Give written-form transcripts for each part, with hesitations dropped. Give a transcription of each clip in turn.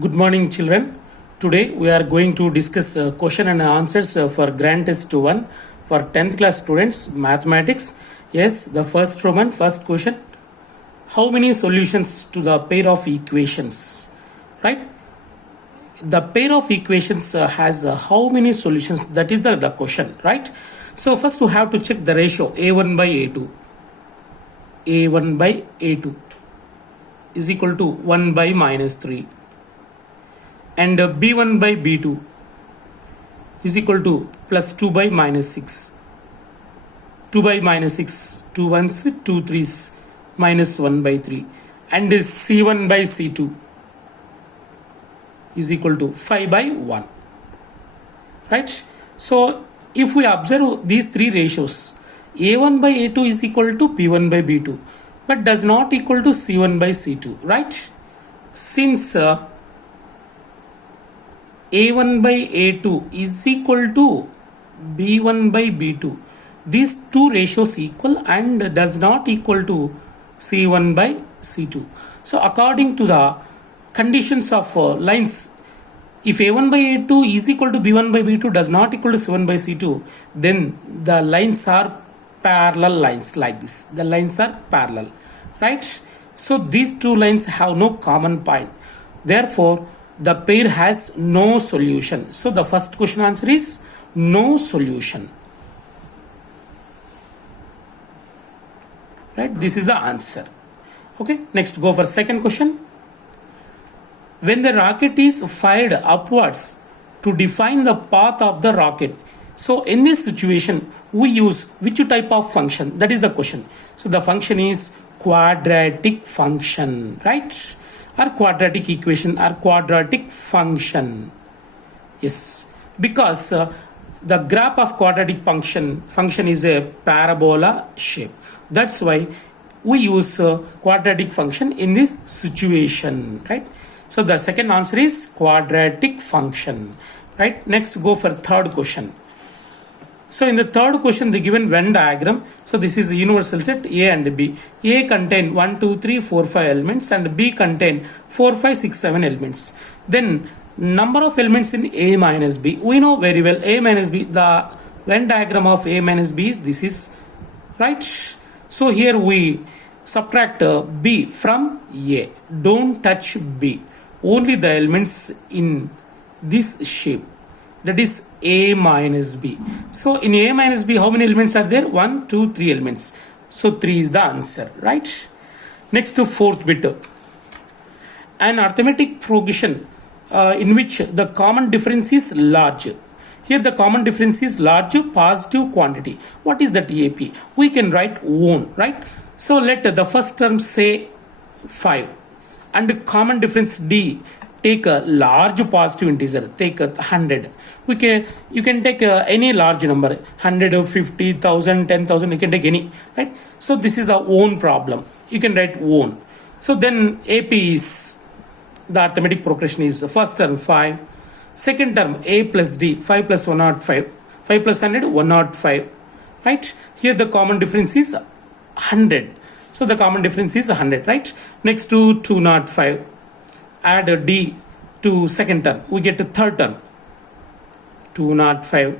Good morning, children. Today we are going to discuss question and answers for Grand Test 1 for 10th class students, mathematics. Yes, the first question. How many solutions to the pair of equations? Right? The pair of equations has how many solutions? That is the question, right? So first we have to check the ratio A1 by A2. A1 by A2 is equal to 1 by minus 3. And b1 by b2 is equal to plus 2 by minus 6. 2 by minus 6, 2 ones, 2 threes, minus 1 by 3. And c1 by c2 is equal to 5 by 1. Right? So, if we observe these three ratios, a1 by a2 is equal to b1 by b2, but does not equal to c1 by c2. Right? Since a1 by a2 is equal to b1 by b2, these two ratios equal and does not equal to c1 by c2. So according to the conditions of lines, if a1 by a2 is equal to b1 by b2 does not equal to c1 by c2, then the lines are parallel lines like this. The lines are parallel, right? So these two lines have no common point. Therefore, the pair has no solution. So the first question answer is no solution. Right? This is the answer. Okay. Next, go for second question. When the rocket is fired upwards to define the path of the rocket. So in this situation, we use which type of function? That is the question. So the function is quadratic function, right? Or quadratic equation or quadratic function. Yes, because the graph of quadratic function is a parabola shape. That's why we use quadratic function in this situation, right? So the second answer is quadratic function, right? Next, go for third question. So in the third question, the given Venn diagram. So this is a universal set A and B. A contain 1, 2, 3, 4, 5 elements and B contain 4, 5, 6, 7 elements. Then number of elements in A minus B. We know very well A minus B. The Venn diagram of A minus B is this is right. So here we subtract B from A. Don't touch B. Only the elements in this shape. That is A minus B. So in A minus B, how many elements are there? 1, 2, 3 elements. So 3 is the answer, right? Next to fourth bit. An arithmetic progression in which the common difference is large. Here the common difference is large positive quantity. What is that AP? We can write own, right? So let the first term say 5 and common difference D. Take a large positive integer, take 100. You can take any large number, 100, 50,000, 10,000, you can take any, right? So this is the own problem. You can write own. So then AP is, the arithmetic progression is first term 5, second term A plus D, 5 plus 105, 5 plus 100, 105, right? Here the common difference is 100. So the common difference is 100, right? Next to 205. Add a D to second term, we get a third term 205,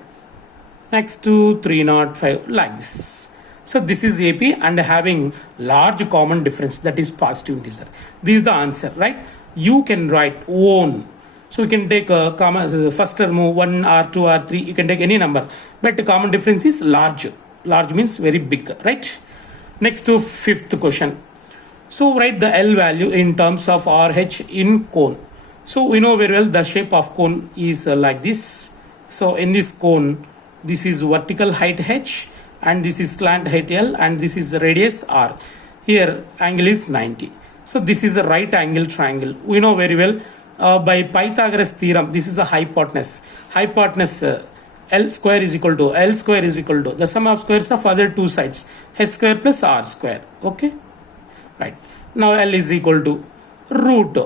next to 305, like this. So this is AP and having large common difference, that is positive integer. This is the answer, right? You can write own. So you can take a common first term 1 or 2 or 3, you can take any number, but the common difference is large. Large means very big, right? Next to fifth question. So write the L value in terms of RH in cone. So we know very well the shape of cone is like this. So in this cone, this is vertical height H and this is slant height L and this is radius R. Here angle is 90. So this is a right angle triangle. We know very well by Pythagoras theorem, this is a hypotenuse. Hypotenuse L square is equal to the sum of squares of other two sides, H square plus R square. Okay. Right. Now L is equal to root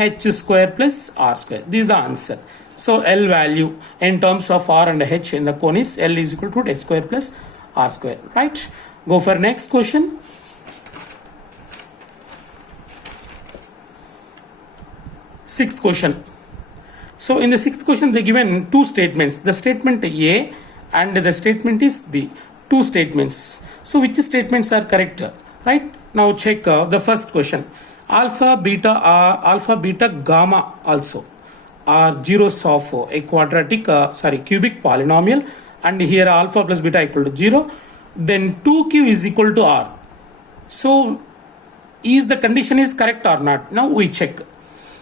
H square plus R square. This is the answer. So L value in terms of R and H in the cone is L is equal to H square plus R square. Right. Go for next question. Sixth question. So in the sixth question, they given two statements. The statement A and the statement is B. Two statements. So which statements are correct? Right? Now check the first question. Alpha, beta, gamma also are zeros of a quadratic, cubic polynomial, and here alpha plus beta equal to 0. Then 2q is equal to r. So is the condition is correct or not? Now we check.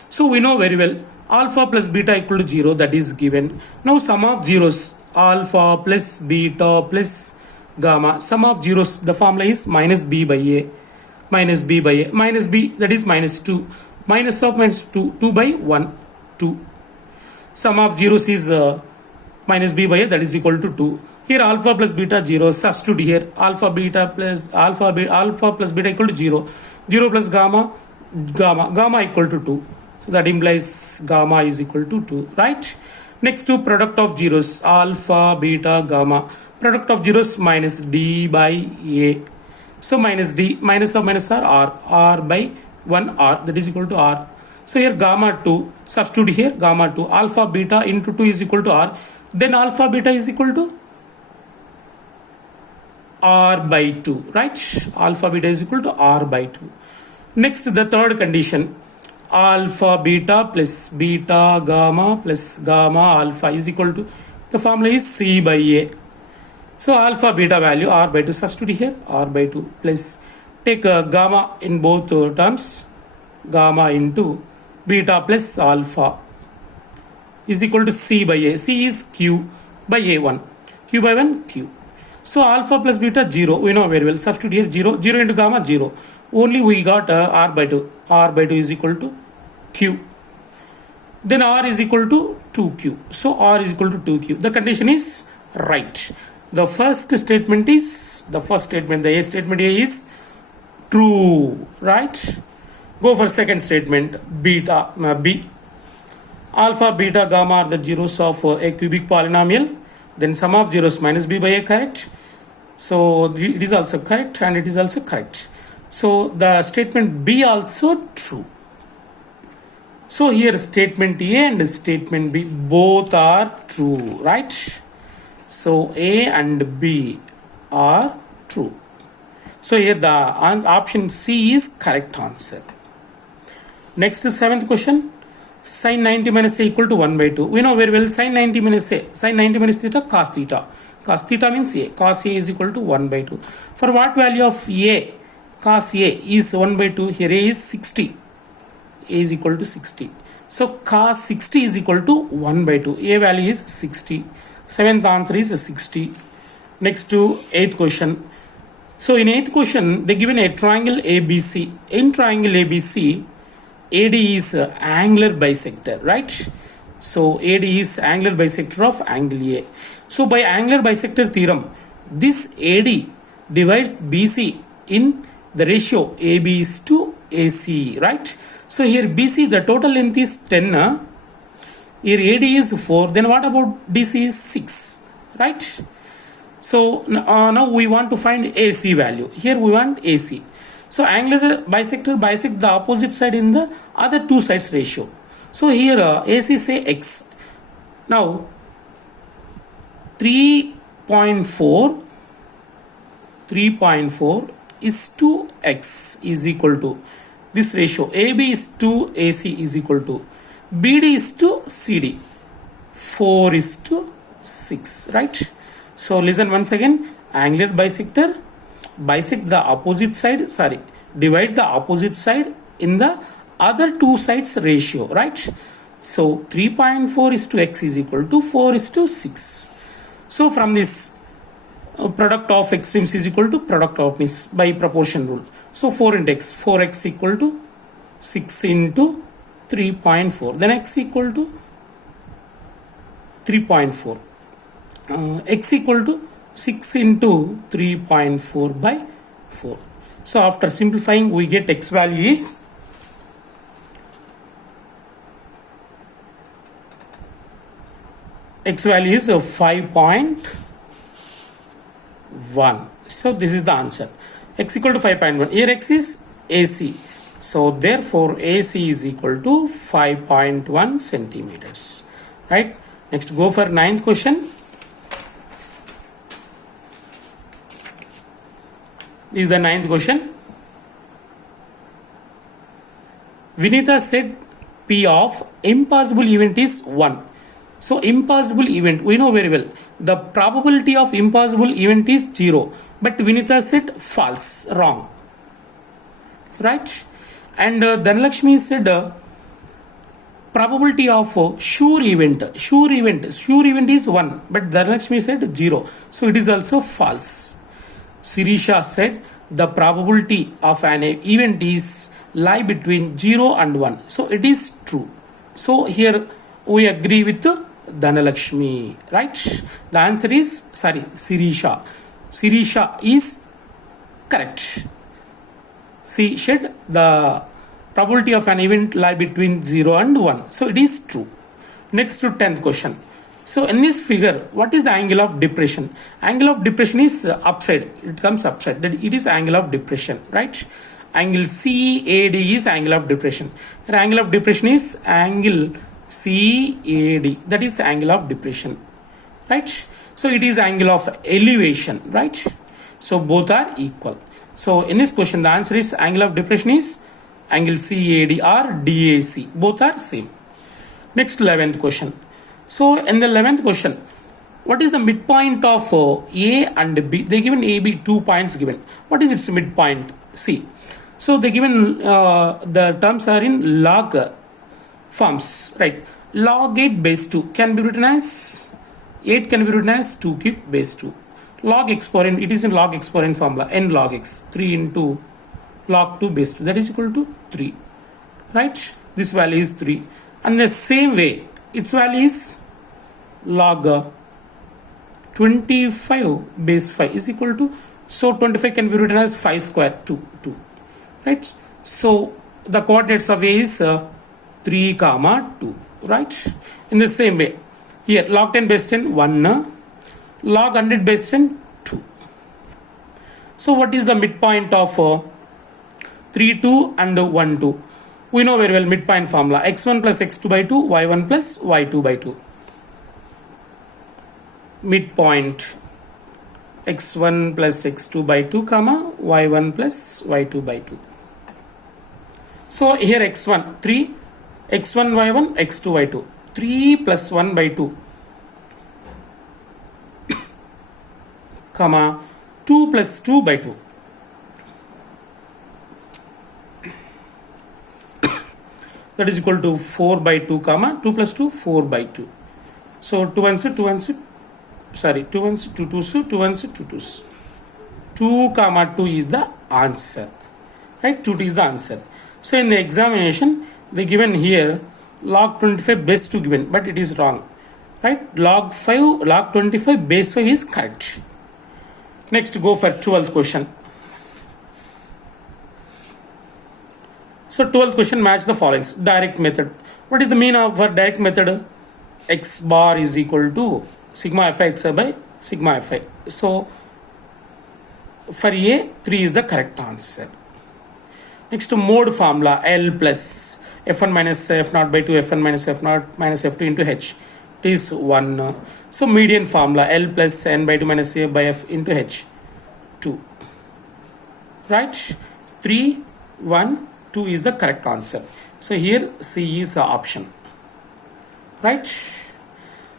So we know very well alpha plus beta equal to 0, that is given. Now sum of zeros, alpha plus beta plus gamma, sum of zeros, the formula is minus b by a, minus b by a, minus b, that is minus 2, minus of minus 2, 2 by 1, 2. Sum of zeros is minus b by a, that is equal to 2. Here alpha plus beta 0, substitute here alpha plus beta equal to 0, 0 plus gamma equal to 2. So that implies gamma is equal to 2, right? Next to product of zeros, alpha, beta, gamma. Product of zeros minus d by a. So minus d, minus of minus r by 1 r, that is equal to r. So here gamma 2, substitute here gamma 2, alpha beta into 2 is equal to r. Then alpha beta is equal to r by 2, right? Alpha beta is equal to r by 2. Next, the third condition, alpha beta plus beta gamma plus gamma alpha is equal to, the formula is c by a. So alpha beta value r by 2, substitute here r by 2 plus take gamma in both terms, gamma into beta plus alpha is equal to c by a. C is q by a1, q by 1 q. So alpha plus beta 0, we know very well, substitute here 0, 0 into gamma 0, only we got r by 2, r by 2 is equal to q. Then r is equal to 2q, so r is equal to 2q. The condition is right. The first statement, the A statement A is true, right? Go for second statement, B. Alpha, beta, gamma are the zeros of a cubic polynomial. Then sum of zeros minus b by a, correct? So it is also correct and it is also correct. So the statement B also true. So here statement A and statement B both are true, right? So A and B are true. So here the option C is correct answer. Next, seventh question. Sin 90 minus A equal to 1 by 2. We know very well sin 90 minus A. Sin 90 minus theta, cos theta. Cos theta means A. Cos A is equal to 1 by 2. For what value of A? Cos A is 1 by 2. Here A is 60. A is equal to 60. So cos 60 is equal to 1 by 2. A value is 60. Seventh answer is 60. Next to eighth question. So in eighth question, they given a triangle ABC. In triangle ABC, AD is angular bisector, right? So AD is angular bisector of angle A. So by angular bisector theorem, this AD divides BC in the ratio AB is to AC, right? So here BC, the total length is 10. Here AD is 4. Then what about DC is 6, right? So now we want to find AC value. Here we want AC. So angular bisector bisect the opposite side in the other two sides ratio. So here AC say X. Now 3.4 is to X is equal to this ratio. AB is to AC is equal to BD is to CD. 4 is to 6, right? So listen once again. Angular bisector bisect the opposite side, divides the opposite side in the other two sides ratio, right? So 3.4 is to X is equal to 4 is to 6. So from this product of extremes is equal to product of means by proportion rule. So 4 into X, 4X equal to 6 into 3.4. Then X equal to 3.4. X equal to 6 into 3.4 by 4. So after simplifying, we get X value is 5.1. So this is the answer. X equal to 5.1. Here X is AC. So therefore AC is equal to 5.1 centimeters. Right? Next, go for ninth question. This is the ninth question. Vinitha said P of impossible event is 1. So impossible event, we know very well. The probability of impossible event is 0. But Vinitha said false, wrong. Right? And Dhanalakshmi said probability of sure event is 1. But Dhanalakshmi said 0. So it is also false. Sirisha said the probability of an event is lie between 0 and 1. So it is true. So here we agree with Dhanalakshmi, right? The answer is, Sirisha. Sirisha is correct. She said the probability of an event lie between 0 and 1. So it is true. Next to 10th question. So in this figure, what is the angle of depression? Angle of depression is upside. It comes upside. That it is angle of depression, right? Angle CAD is angle of depression. The angle of depression is angle CAD. That is angle of depression, right? So it is angle of elevation, right? So both are equal. So in this question, the answer is angle of depression is angle CAD or DAC. Both are same. Next, 11th question. So in the 11th question, what is the midpoint of A and B? They given AB 2 points given. What is its midpoint? C. So they given the terms are in log forms, right? Log 8 base 2 can be written as 8 can be written as 2 cube base 2. Log exponent, it is in log exponent formula, n log x, 3 into log 2 base 2, that is equal to 3, right? This value is 3. And the same way, its value is log 25 base 5 is equal to, so 25 can be written as 5 square 2, right? So the coordinates of A is 3 comma 2, right? In the same way, here log 10 base 10 1, log 100 base 10 2. So what is the midpoint of 3 2 and 1 2? We know very well midpoint formula, x1 plus x2 by 2, y1 plus y2 by 2. Midpoint x1 plus x2 by 2 comma y1 plus y2 by 2. So here x1 3, x1 y1, x2 y2, 3 plus 1 by 2 comma 2 plus 2 by 2. That is equal to 4 by 2 comma 2 plus 2 4 by 2. So 2 ones 2 ones, sorry, 2 ones 2 twos 2 ones 2 twos. 2 comma 2 is the answer, right? 2 is the answer. So in the examination they given here log 25 base 2 given, but it is wrong, right? Log 25 base 5 is correct. Next, go for 12th question. So 12th question, match the following. Direct method. What is the mean of our direct method? X bar is equal to sigma fi xi by sigma fi. So for A, 3 is the correct answer. Next, mode formula, L plus f1 minus f0 by 2 f1 minus f0 minus f2 into h. It is 1. So median formula, L plus n by 2 minus a by f into h. 2. Right? 3, 1, 2 is the correct answer. So here C is the option. Right?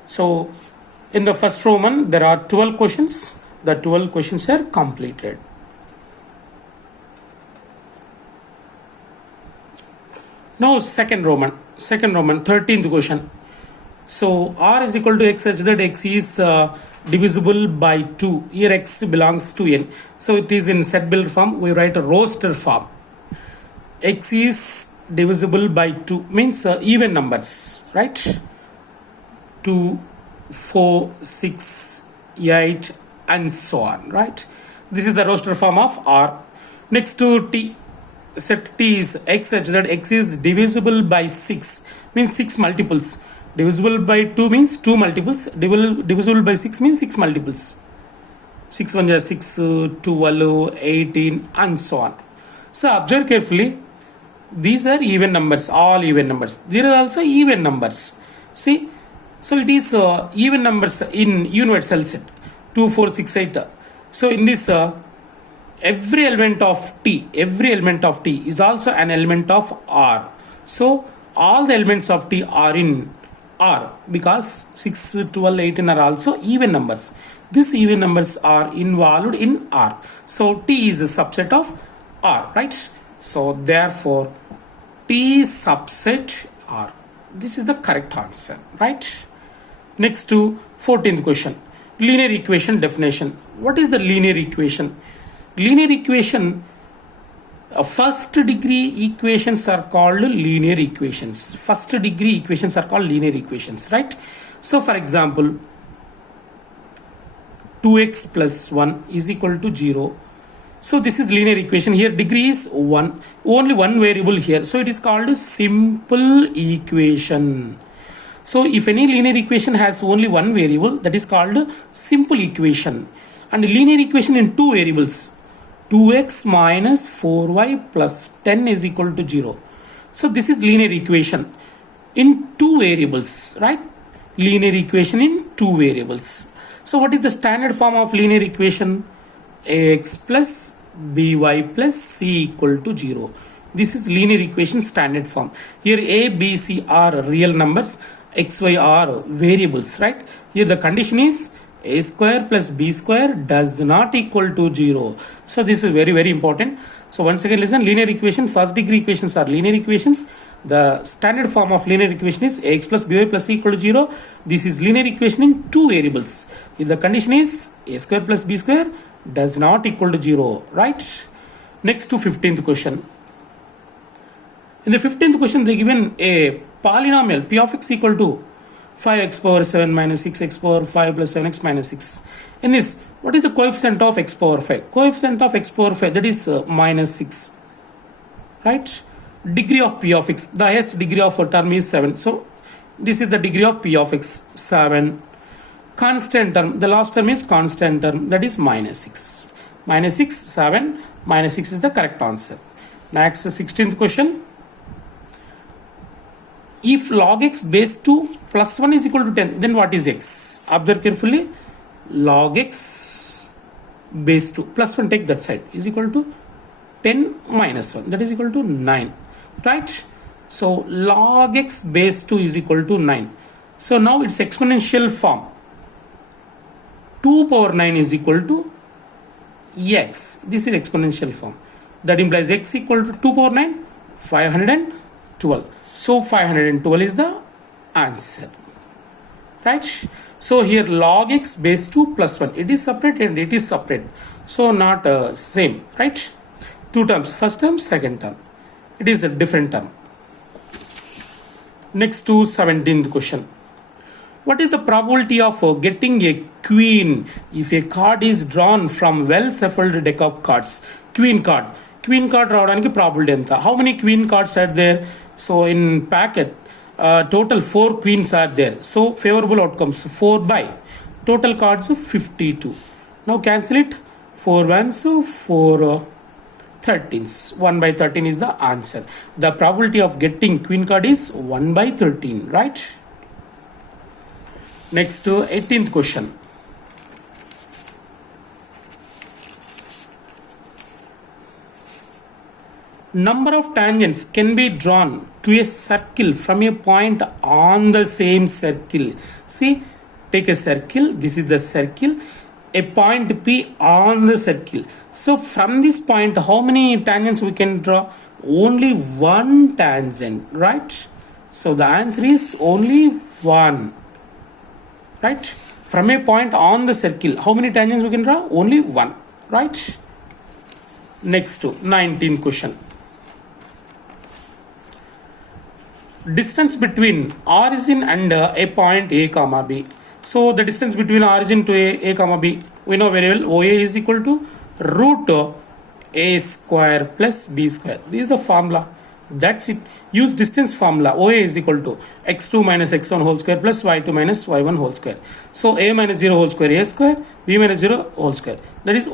So in the first Roman there are 12 questions. The 12 questions are completed. Now second Roman 13th question. So R is equal to x such that x is divisible by 2. Here x belongs to n. So it is in set build form. We write a roster form. X is divisible by 2 means even numbers, right? 2, 4, 6, 8 and so on, right? This is the roster form of R. Next to T. Set T is x such that x is divisible by 6 means 6 multiples. Divisible by 2 means 2 multiples. Divisible by 6 means 6 multiples. 6 1 is 6, 12, 18 and so on. So observe carefully. These are even numbers, all even numbers. There are also even numbers. See, so it is even numbers in universal set 2, 4, 6, 8. So in this every element of T is also an element of R. So all the elements of T are in R because 6, 12, 18 are also even numbers. These even numbers are involved in R. So T is a subset of R, right? So therefore T subset R. This is the correct answer, right? Next to 14th question. Linear equation definition. What is the linear equation? Linear equation, first degree equations are called linear equations. First degree equations are called linear equations, right? So for example, 2x plus 1 is equal to 0. So this is linear equation. Here degree is 1. Only one variable here. So it is called a simple equation. So if any linear equation has only one variable, that is called simple equation. And linear equation in two variables, 2x minus 4y plus 10 is equal to 0. So this is linear equation in two variables, right? Linear equation in two variables. So what is the standard form of linear equation? Ax plus by plus c equal to 0. This is linear equation standard form. Here a, b, c are real numbers, x, y are variables, right? Here the condition is a square plus b square does not equal to 0. So this is very, very important. So once again listen, linear equation, first degree equations are linear equations. The standard form of linear equation is ax plus by plus c equal to 0. This is linear equation in two variables. If the condition is a square plus b square does not equal to 0, right? Next to 15th question. In the 15th question, they given a polynomial p of x equal to 5x power 7 minus 6x power 5 plus 7x minus 6. In this, what is the coefficient of x power 5? Coefficient of x power 5, that is minus 6. Right? Degree of p of x, the highest degree of a term is 7. So, this is the degree of p of x, 7. Constant term, the last term is constant term, that is minus 6. Minus 6, 7, minus 6 is the correct answer. Next, 16th question. If log x base 2 plus 1 is equal to 10, then what is x? Observe carefully. Log x base 2 plus 1, take that side, is equal to 10 minus 1, that is equal to 9. Right? So log x base 2 is equal to 9. So now it's exponential form. 2 power 9 is equal to x. This is exponential form. That implies x equal to 2 power 9, 512. So 512 is the answer. Right? So here log x base 2 plus 1. It is separate and it is separate. So not same. Right? Two terms. First term, second term. It is a different term. Next to 17th question. What is the probability of getting a queen if a card is drawn from well shuffled deck of cards? Queen card. Queen card రావడానికి probability ఎంత? How many queen cards are there? So in packet, total 4 queens are there. So favorable outcomes 4 by total cards 52. Now cancel it. 4 ones, 4 13s. 1 by 13 is the answer. The probability of getting queen card is 1 by 13, right? Next to 18th question. Number of tangents can be drawn to a circle from a point on the same circle. See, take a circle. This is the circle. A point P on the circle. So from this point, how many tangents we can draw? Only one tangent, right? So the answer is only one. Right? From a point on the circle, how many tangents we can draw? Only one. Right? Next to 19th question. Distance between origin and a point A comma B. So the distance between origin to A comma B, we know very well OA is equal to root A square plus B square. This is the formula. That's it. Use distance formula. OA is equal to x2 minus x1 whole square plus y2 minus y1 whole square. So A minus 0 whole square A square, B minus 0 whole square. That is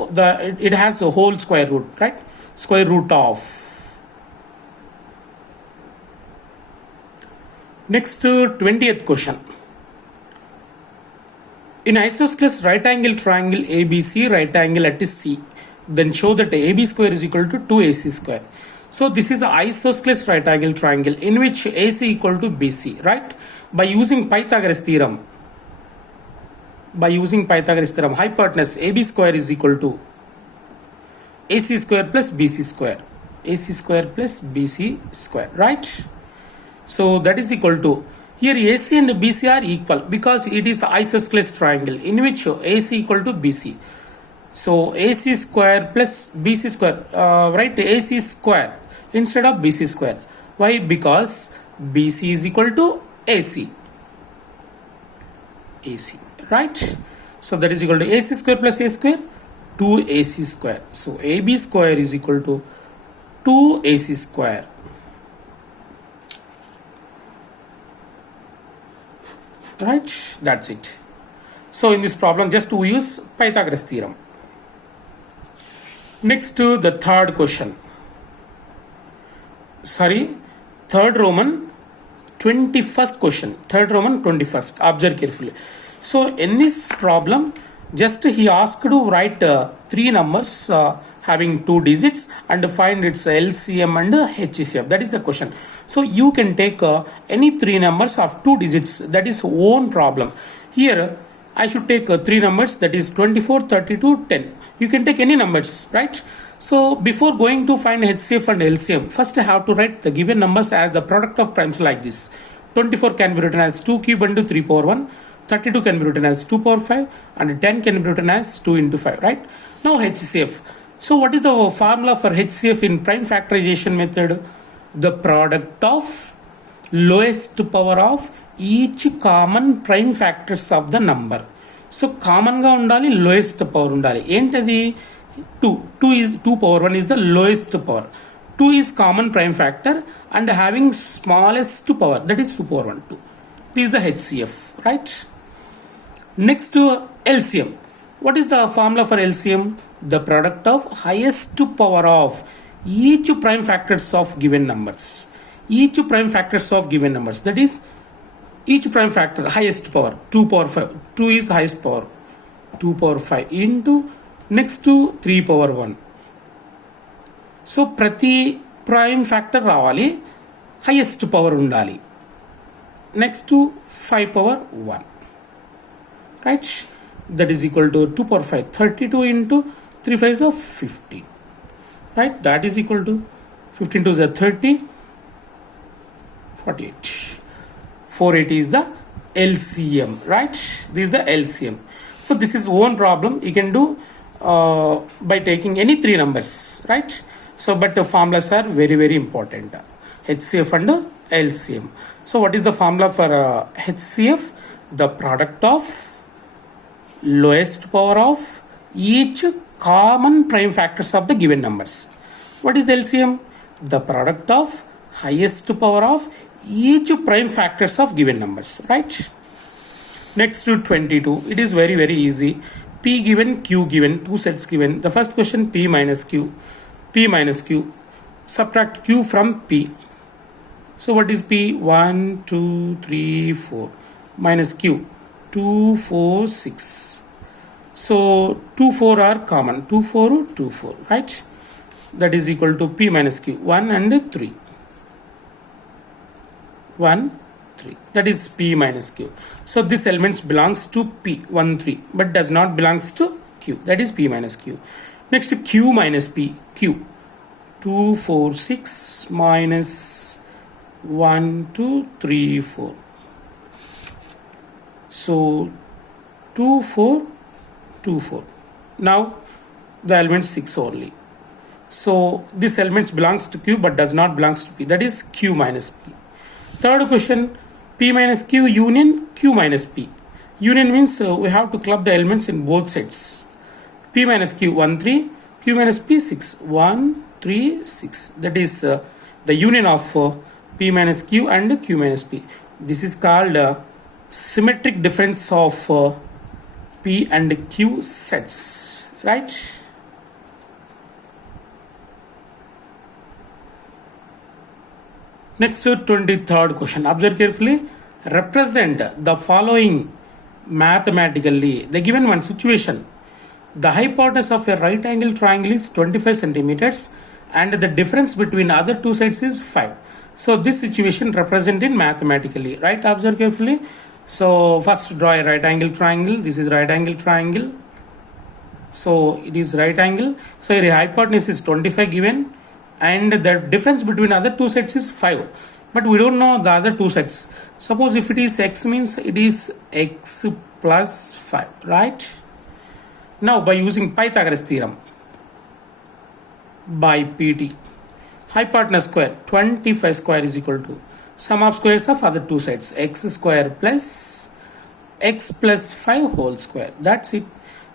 it has a whole square root, right? Square root of Next, 20th question. In isosceles right angle triangle ABC, right angle at C, then show that AB square is equal to 2AC square. So this is an isosceles right angle triangle in which AC equal to BC, right? By using Pythagoras theorem, hypotenuse AB square is equal to AC square plus BC square. AC square plus BC square, right? So that is equal to, here AC and BC are equal because it is isosceles triangle in which AC equal to BC. So AC square plus BC square, right? AC square instead of BC square. Why? Because BC is equal to AC. AC, right? So that is equal to AC square plus A square, 2AC square. So AB square is equal to 2AC square. Right? That's it. So in this problem, just we use Pythagoras theorem. Next to the third question. Third Roman 21st question. Third Roman 21st. Observe carefully. So in this problem, just he asked to write three numbers having two digits and find its LCM and HCF. That is the question. So you can take any three numbers of two digits. That is own problem. Here I should take three numbers, that is 24, 32, 10. You can take any numbers, right? So before going to find HCF and LCM, first I have to write the given numbers as the product of primes like this. 24 can be written as 2 cube into 3 power 1. 32 can be written as 2 power 5 and 10 can be written as 2 into 5, right? Now HCF. So what is the formula for HCF in prime factorization method? The product of lowest power of each common prime factors of the number. So common ga undali, lowest power undali. Entadi 2 power 1 is the lowest power. 2 is common prime factor and having smallest power, that is 2 power 1 2. This is the HCF, right? Next to LCM. What is the formula for LCM? The product of highest power of each prime factors of given numbers. Each prime factors of given numbers. That is each prime factor highest power 2 power 5. 2 is highest power 2 power 5 into next to 3 power 1. So prati prime factor ravali, highest power undali. Next to 5 power 1, right? That is equal to 2 power 5, 32 into 3 5s of 15, right? That is equal to 15 to the 30, 48. 480 is the LCM, right? This is the LCM. So this is one problem you can do by taking any three numbers, right? So but the formulas are very, very important. HCF and LCM. So what is the formula for HCF? The product of lowest power of each common prime factors of the given numbers. What is the LCM? The product of highest power of each prime factors of given numbers, right? Next to 22, it is very, very easy. P given, Q given, two sets given. The first question, P minus Q. P minus Q. Subtract Q from P. So what is P? 1, 2, 3, 4. Minus Q. 2, 4, 6. So 2, 4 are common. 2, 4, 2, 4, right? That is equal to P minus Q. 1 and 3. 1, 3. That is P minus Q. So this elements belongs to P, 1, 3, but does not belongs to Q. That is P minus Q. Next Q minus P. Q. 2, 4, 6 minus 1, 2, 3, 4. So 2, 4, 2, 4. Now the element 6 only. So this element belongs to Q but does not belongs to P. That is Q minus P. Third question, P minus Q union Q minus P. Union means we have to club the elements in both sides. P minus Q 1, 3. Q minus P 6. 1, 3, 6. That is the union of P minus Q and Q minus P. This is called symmetric difference of P and Q sets, right? Next, 23rd question. Observe carefully. Represent the following mathematically. The given one situation. The hypotenuse of a right angle triangle is 25 centimeters and the difference between other two sides is 5. So this situation represented mathematically. Right? Observe carefully. So first draw a right angle triangle. This is right angle triangle. So it is right angle. So your hypotenuse is 25 given and the difference between other two sides is 5. But we don't know the other two sides. Suppose if it is x means it is x plus 5. Right? Now by using Pythagoras theorem by PT, hypotenuse square 25 square is equal to sum of squares of other two sides x square plus x plus 5 whole square. That's it.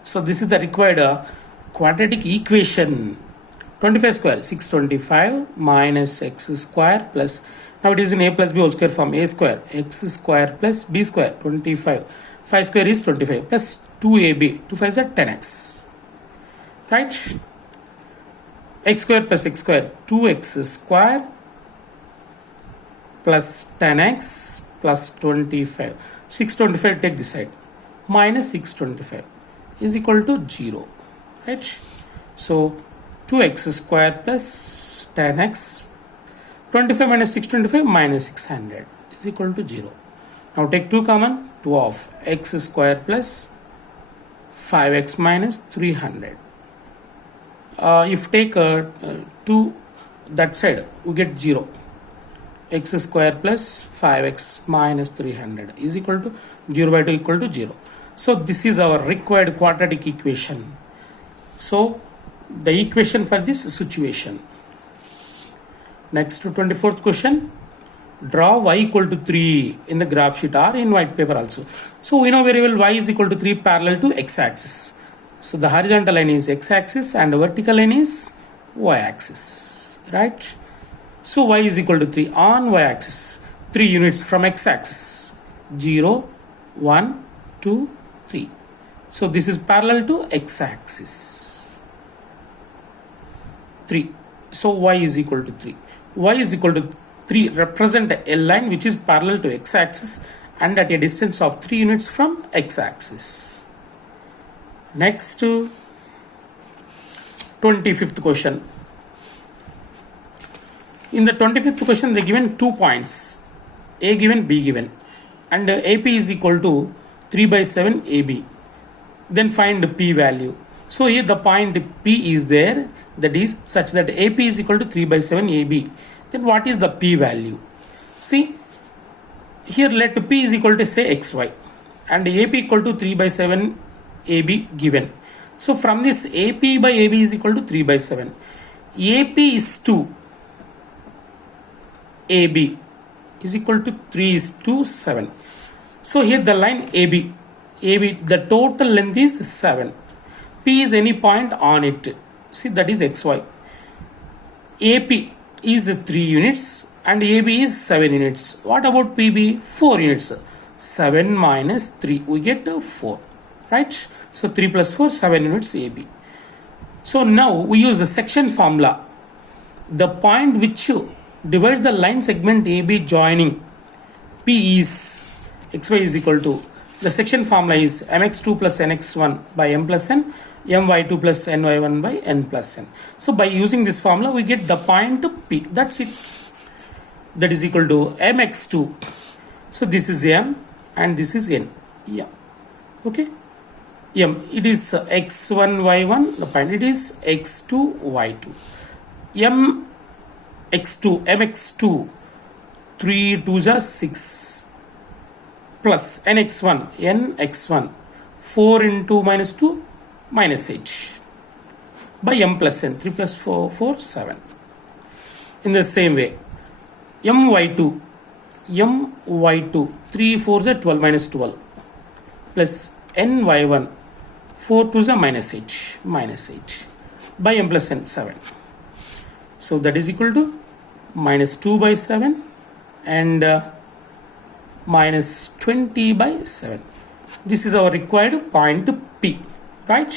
So this is the required quadratic equation. 25 square 625 minus x square plus, now it is in a plus b whole square form, a square x square plus b square 25, 5 square is 25 plus 2ab, 2 5 is 10x, right? X square plus x square 2x square plus 10x plus 25, 625 take this side, minus 625 is equal to 0, right? So 2x square plus 10x, 25 minus 625 minus 600 is equal to 0. Now take 2 common, 2 of x square plus 5x minus 300. If take 2 that side, we get 0. X square plus 5x minus 300 is equal to 0 by 2 equal to 0. So this is our required quadratic equation. So the equation for this situation. Next to 24th question. Draw y equal to 3 in the graph sheet or in white paper also. So we know very well y is equal to 3 parallel to x-axis. So the horizontal line is x-axis and the vertical line is y-axis. Right? So y is equal to 3 on y-axis. 3 units from x-axis. 0, 1, 2, 3. So this is parallel to x-axis. 3. So y is equal to 3. Y is equal to 3 represent a line which is parallel to x-axis and at a distance of 3 units from x-axis. Next to 25th question. In the 25th question they given 2 points, A given, B given, and AP is equal to 3 by 7 AB. Then find P value. So here the point P is there, that is such that AP is equal to 3 by 7 AB. Then what is the P value? See, here let P is equal to say XY and AP equal to 3 by 7 AB given. So from this AP by AB is equal to 3 by 7. AP is 2. AB is equal to 3 is to 7. So here the line AB, the total length is 7. P is any point on it. See, that is XY. AP is 3 units and AB is 7 units. What about PB? 4 units. 7 minus 3, we get 4. Right? So 3 plus 4, 7 units AB. So now we use the section formula. The point which divides the line segment AB joining P is XY is equal to, the section formula is mx2 plus nx1 by m plus n, my2 plus ny1 by n plus n. So by using this formula we get the point P. That's it. That is equal to mx2. So this is m and this is n. Yeah. Okay. M, it is x1 y1, the point it is x2 y2. M x2 mx2 3 2 is 6 plus nx1 nx1 4 into minus 2 minus 8 by m plus n, 3 plus 4 4 7. In the same way my2 3 4 is 12 minus 12 plus ny1 4 2 is minus 8 by m plus n 7. So that is equal to minus 2 by 7 and minus 20 by 7. This is our required point P, right?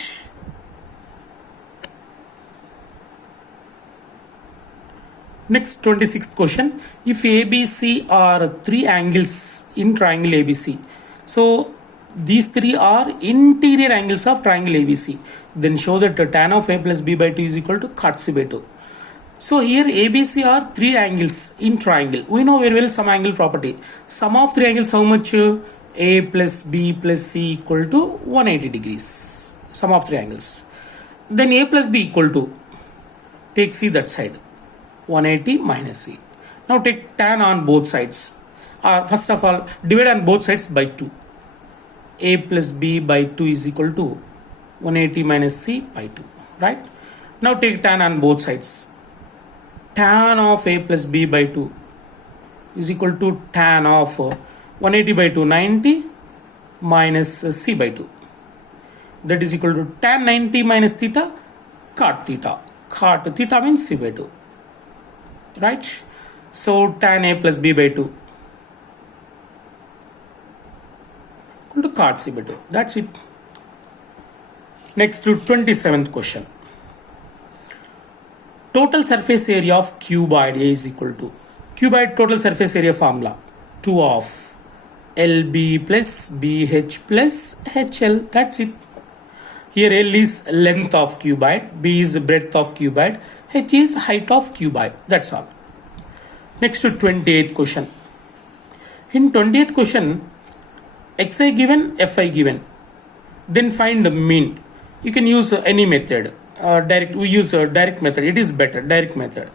Next 26th question. If ABC are three angles in triangle ABC, so these three are interior angles of triangle ABC, then show that tan of A plus B by 2 is equal to cot C by 2. So here ABC are three angles in triangle. We know very well sum angle property. Sum of three angles how much? A plus B plus C equal to 180 degrees. Sum of three angles. Then A plus B equal to, take C that side, 180 minus C. Now take tan on both sides. First of all, divide on both sides by 2. A plus B by 2 is equal to 180 minus C by 2. Right? Now take tan on both sides. Tan of A plus B by 2 is equal to tan of 180 by 2, 90 minus C by 2. That is equal to tan 90 minus theta, cot theta. Cot theta means C by 2. Right? So tan A plus B by 2 equal to cot C by 2. That's it. Next to 27th question. Total surface area of cuboid A is equal to, cuboid total surface area formula, 2 of LB plus BH plus HL. That's it. Here L is length of cuboid, B is breadth of cuboid, H is height of cuboid. That's all. Next to 28th question. In 28th question, xi given, fi given. Then find the mean. You can use any method. We use a direct method. It is better, direct method.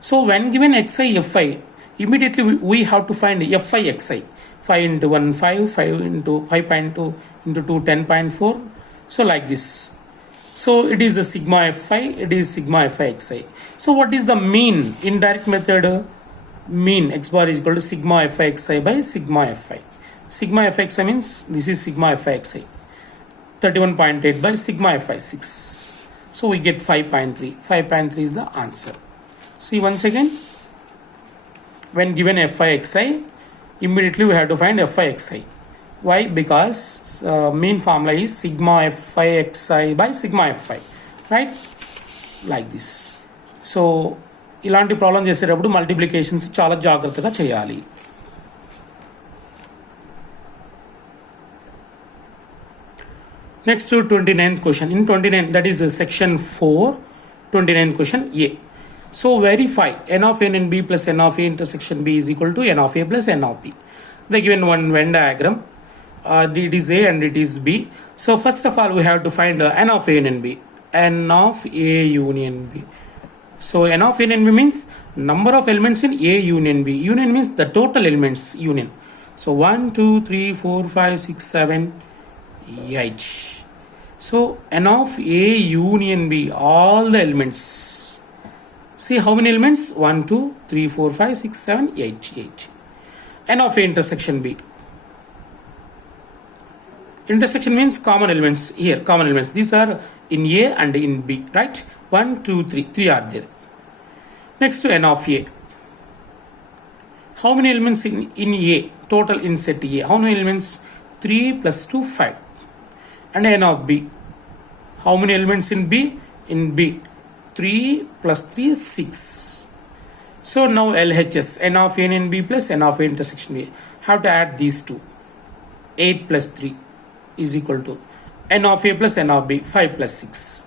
So when given xi, fi, immediately we have to find fi xi. 5 into 1, 5, 5 into 5.2 into 2, 10.4. So like this. So it is a sigma fi, it is sigma fi xi. So what is the mean in direct method? Mean x bar is equal to sigma fi xi by sigma fi. Sigma fi xi means this is sigma fi xi. 31.8 by sigma fi 6. So we get 5.3. 5.3 is the answer. See once again. When given fi xi, immediately we have to find fi xi. Why? Because mean formula is sigma fi xi by sigma fi. Right? Like this. So ఇలాంటి problem చేసేటప్పుడు multiplications చాలా జాగ్రత్తగా చేయాలి. Next to 29th question. In 29, that is section 4, 29th question A. So verify n of n and b plus n of a intersection b is equal to n of a plus n of b. They given one Venn diagram. It is a and it is b. So first of all we have to find n of a and b. N of a union b. So n of a and b means number of elements in a union b. Union means the total elements union. So 1, 2, 3, 4, 5, 6, 7, 8. So n of a union b, all the elements. See how many elements? 1, 2, 3, 4, 5, 6, 7, 8, 8. N of a intersection b. Intersection means common elements. Here common elements. These are in a and in b. Right? 1, 2, 3. 3 are there. Next to n of a. How many elements in a? Total in set a. How many elements? 3 plus 2, 5. And n of b. How many elements in b? In b. 3 plus 3 is 6. So now LHS, n of a and b plus n of a intersection b. Have to add these two. 8 plus 3 is equal to n of a plus n of b, 5 plus 6.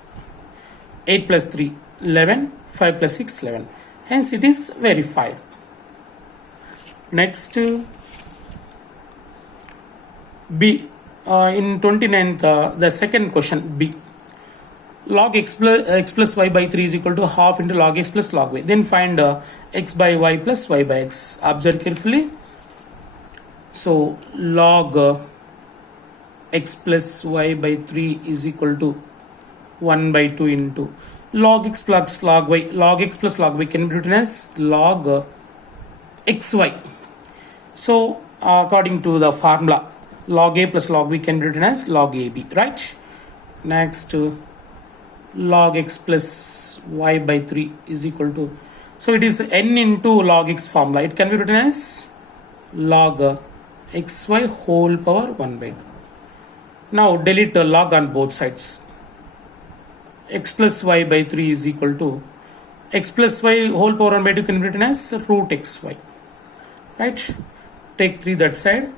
8 plus 3, 11. 5 plus 6, 11. Hence it is verified. Next B. In 29th, the second question B. Log x plus y by 3 is equal to half into log x plus log y. Then find x by y plus y by x. Observe carefully. So log x plus y by 3 is equal to 1 by 2 into log x plus log y. Log x plus log y can be written as log xy. So according to the formula, log a plus log b can be written as log ab. Right? Next log x plus y by 3 is equal to, so it is n into log x formula. It can be written as log xy whole power 1 by 2. Now delete log on both sides. X plus y by 3 is equal to x plus y whole power 1 by 2 can be written as root xy, right? Take 3 that side,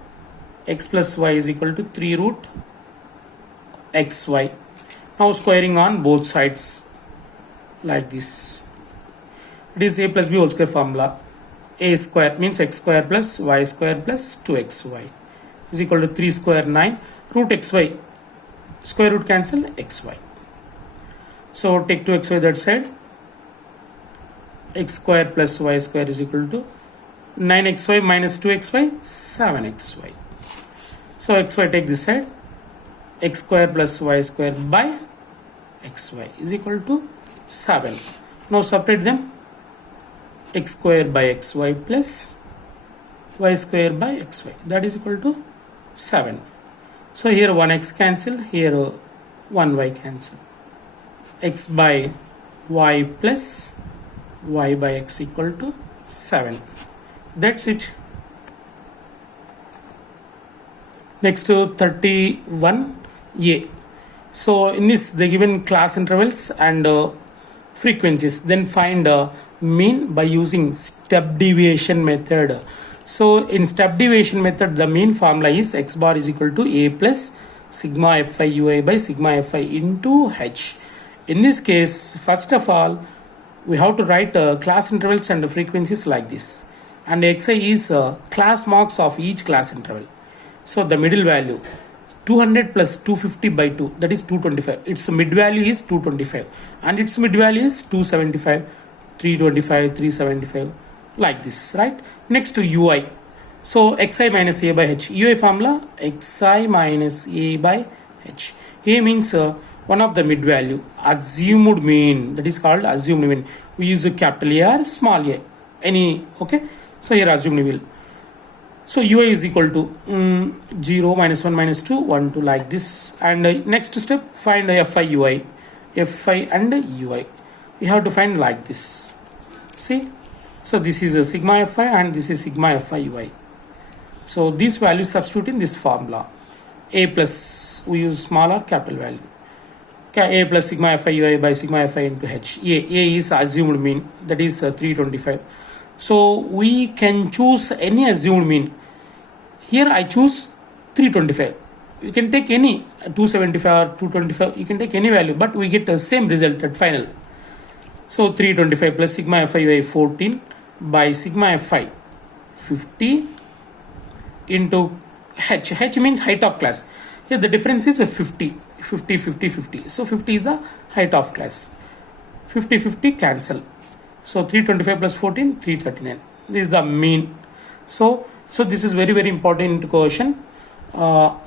x plus y is equal to 3 root xy. Now squaring on both sides like this. It is a plus b whole square formula. A square means x square plus y square plus 2xy is equal to 3 square 9 root xy, square root cancel xy. So take 2xy that side, x square plus y square is equal to 9xy minus 2xy 7xy. So xy take this side, x square plus y square by xy is equal to 7. Now separate them, x square by xy plus y square by xy, that is equal to 7. So here 1x cancel, here 1y cancel, x by y plus y by x equal to 7. That's it. Next to 31a. So in this they given class intervals and frequencies, then find mean by using step deviation method. So in step deviation method the mean formula is x bar is equal to a plus sigma fi ui by sigma fi into h. In this case, first of all we have to write class intervals and frequencies like this, and xi is class marks of each class interval. So the middle value 200 plus 250 by 2, that is 225. Its mid value is 225 and its mid value is 275, 325, 375 like this, right? Next to ui. So xi minus a by h. Ui formula xi minus a by h. A means one of the mid value, assumed mean, that is called assumed mean. We use a capital A or small a, any, okay? So here assumed mean. So ui is equal to 0 minus 1 minus 2 1 2 like this, and next step find fi ui, fi and ui we have to find like this. See, so this is a sigma fi and this is sigma fi ui. So these values substitute in this formula. A plus, we use small or capital value, a plus sigma fi ui by sigma fi into h. A is assumed mean, that is 325. So we can choose any assumed mean. Here I choose 325. You can take any 275 or 225, you can take any value, but we get the same result at final. So 325 plus sigma fi ui 14 by sigma fi 50 into h. H means height of class. Here the difference is 50, 50, 50, 50. So 50 is the height of class. 50, 50 cancel. So 325 plus 14, 339. This is the mean. So this is very, very important question.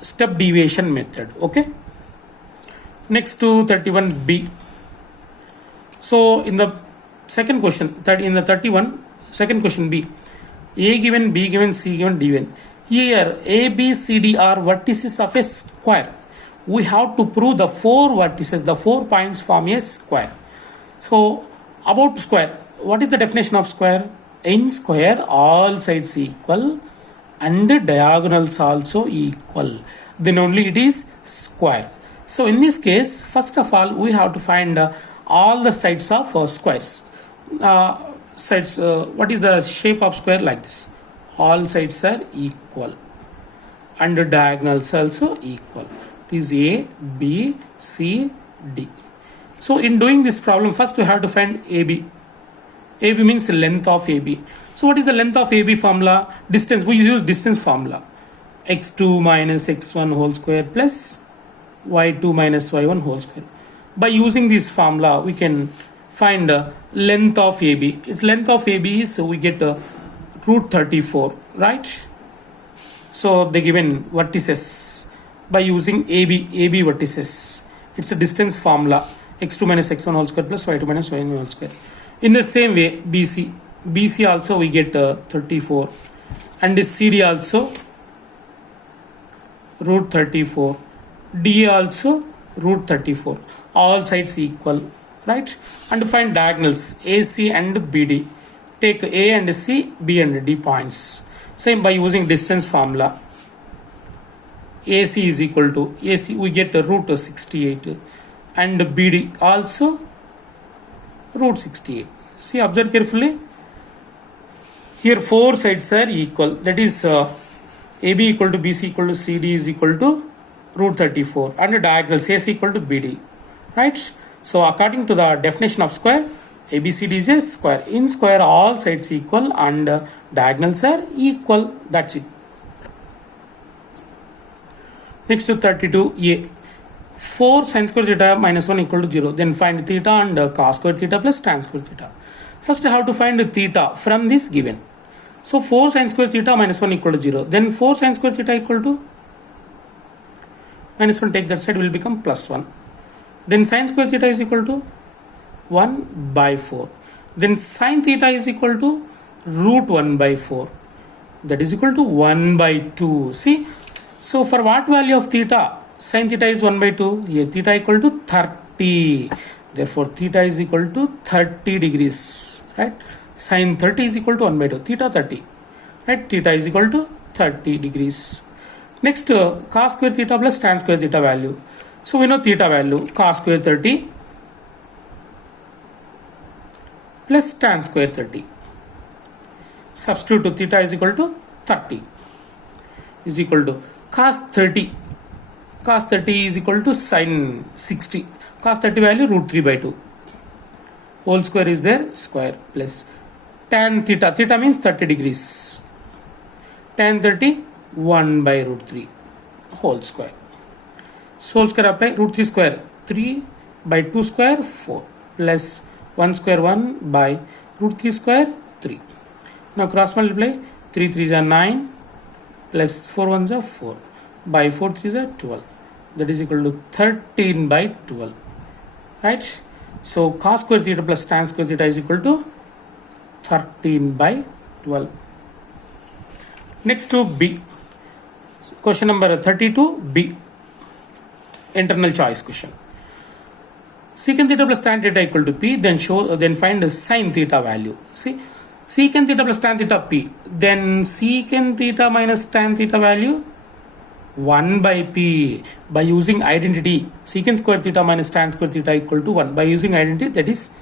Step deviation method. Okay. Next to 31b. So in the second question, in the 31, second question b, a given, b given, c given, d given. Here a, b, c, d are vertices of a square. We have to prove the 4 vertices, the 4 points form a square. So about square, what is the definition of square? In square all sides equal and diagonals also equal, then only it is square. So in this case, first of all we have to find all the sides of squares. What is the shape of square? Like this, all sides are equal and diagonals also equal. It is a, b, c, d. So in doing this problem, first we have to find ab. AB means length of AB. So what is the length of AB formula? Distance. We use distance formula. x2 minus x1 whole square plus y2 minus y1 whole square. By using this formula, we can find the length of AB. Its length of AB is, so we get root 34, right? So they given vertices by using AB vertices. It's a distance formula. x2 minus x1 whole square plus y2 minus y1 whole square. In the same way, BC also we get 34, and the CD also root 34, DA also root 34. All sides equal, right? And find diagonals AC and BD. Take A and C, B and D points. Same by using distance formula. AC is equal to AC, we get root 68, and BD also root 68. See, observe carefully. Here 4 sides are equal. That is AB equal to BC equal to CD is equal to root 34 and diagonals AC equal to BD. Right? So according to the definition of square, ABCD is a square. In square all sides equal and diagonals are equal. That's it. Next to 32A. 4 sin square theta minus 1 equal to 0. Then find theta and cos square theta plus tan square theta. First I have to find theta from this given. So 4 sin square theta minus 1 equal to 0. Then 4 sin square theta equal to minus 1, take that side, will become plus 1. Then sin square theta is equal to 1 by 4. Then sin theta is equal to root 1 by 4. That is equal to 1 by 2. See, so for what value of theta? Sin theta is 1 by 2. Here theta equal to 30. Therefore theta is equal to 30 degrees. Right? Sin 30 is equal to 1 by 2. Theta 30. Right? Theta is equal to 30 degrees. Next, cos square theta plus tan square theta value. So we know theta value, cos square 30 plus tan square 30. Substitute to theta is equal to 30 is equal to cos 30. Cos 30 is equal to sin 60. Cos 30 value root 3 by 2. Whole square is there, square plus tan theta. Theta means 30 degrees. Tan 30, 1 by root 3 whole square. So whole square apply, root 3 square 3 by 2 square 4 plus 1 square 1 by root 3 square 3. Now cross multiply, 3 3s are 9 plus 4 1s are 4 by 4 3s are 12. That is equal to 13 by 12. Right? So cos square theta plus tan square theta is equal to 13 by 12. Next to B. Question number 32B. Internal choice question. Secant theta plus tan theta equal to P, then find the sin theta value. See, secant theta plus tan theta P, then secant theta minus tan theta value 1 by P. By using identity, secant square theta minus tan square theta equal to 1. By using identity, that is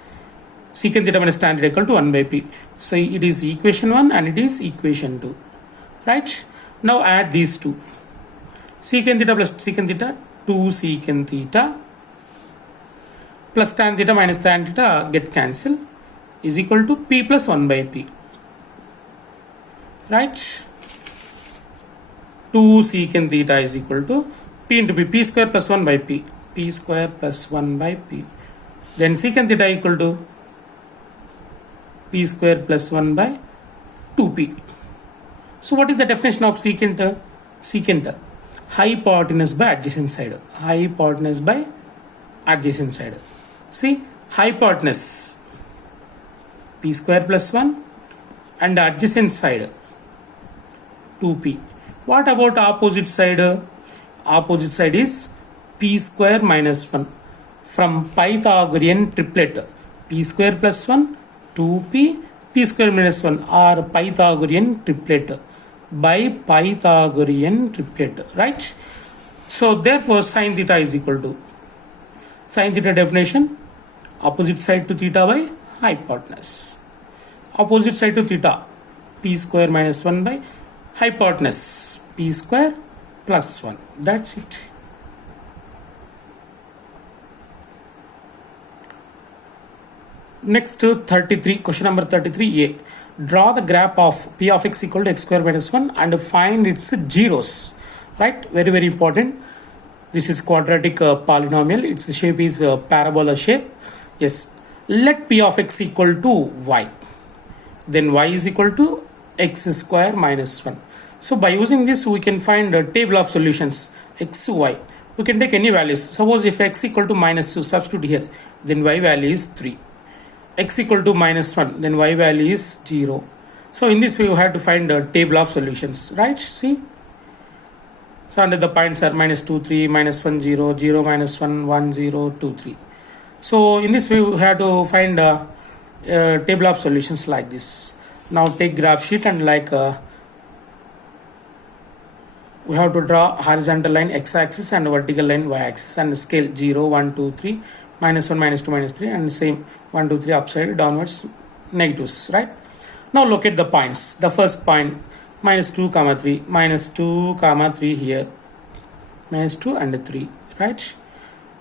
secant theta minus tan theta equal to 1 by P. So it is equation 1 and it is equation 2. Right? Now add these two. Secant theta plus secant theta, 2 secant theta plus tan theta minus tan theta get cancelled is equal to P plus 1 by P. Right? 2 secant theta is equal to P into P. P square plus 1 by P. P square plus 1 by P. Then secant theta equal to P square plus 1 by 2P. So what is the definition of secant? Secant, hypotenuse by adjacent side. Hypotenuse by adjacent side. See, hypotenuse P square plus 1 and adjacent side 2P. What about opposite side? Opposite side is P square minus 1 from Pythagorean triplet. P square plus 1, 2P, P square minus 1 are Pythagorean triplet. By Pythagorean triplet, right? So therefore sin theta is equal to sin theta definition, opposite side to theta by hypotenuse. Opposite side to theta, P square minus 1 by hypotenuse, P square plus 1. That's it. Next to 33, question number 33A. Draw the graph of P of x equal to x square minus 1 and find its zeros. Right? Very, very important. This is quadratic polynomial. Its shape is parabola shape. Yes. Let P of x equal to y. Then y is equal to x square minus 1. So by using this, we can find a table of solutions. X, y. We can take any values. Suppose if x equal to minus 2, substitute here. Then y value is 3. X equal to minus 1, then y value is 0. So in this way, you have to find a table of solutions, right? See? So under the points are minus 2, 3, minus 1, 0, 0, minus 1, 1, 0, 2, 3. So in this way, you have to find a table of solutions like this. Now take graph sheet and we have to draw horizontal line x-axis and vertical line y-axis and scale 0, 1, 2, 3. Minus 1, minus 2, minus 3 and same 1, 2, 3 upside downwards negatives, right? Now locate the points. The first point minus 2 comma 3, minus 2 comma 3 here, minus 2 and 3, right?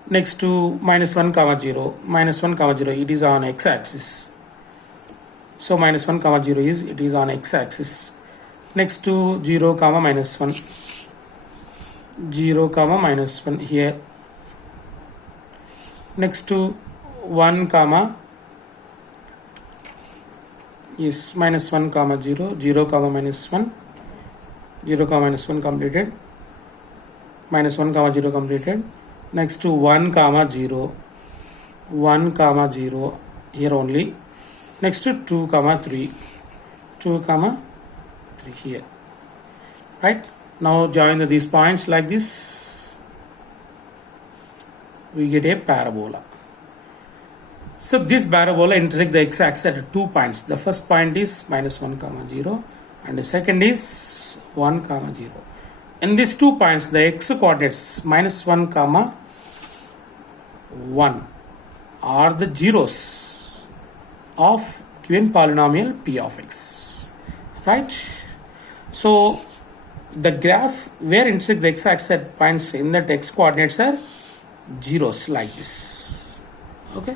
Next to minus 1 comma 0, minus 1 comma 0, it is on x-axis. So minus 1 comma 0 is, it is on x-axis. Next to 0 comma minus 1, 0 comma minus 1 here. Next to 1 comma, yes, minus 1 comma 0, 0 comma minus 1, 0 comma minus 1 completed, minus 1 comma 0 completed. Next to 1 comma 0, 1 comma 0 here only. Next to 2 comma 3, 2 comma 3 here, right? Now join these points like this, we get a parabola. So this parabola intersects the x-axis at 2 points. The first point is minus 1 comma 0 and the second is 1 comma 0. In these 2 points, the x coordinates minus 1 comma 1 are the zeros of given polynomial p of x, right? So the graph where intersect the x-axis at points in that x coordinates are zeros like this, okay?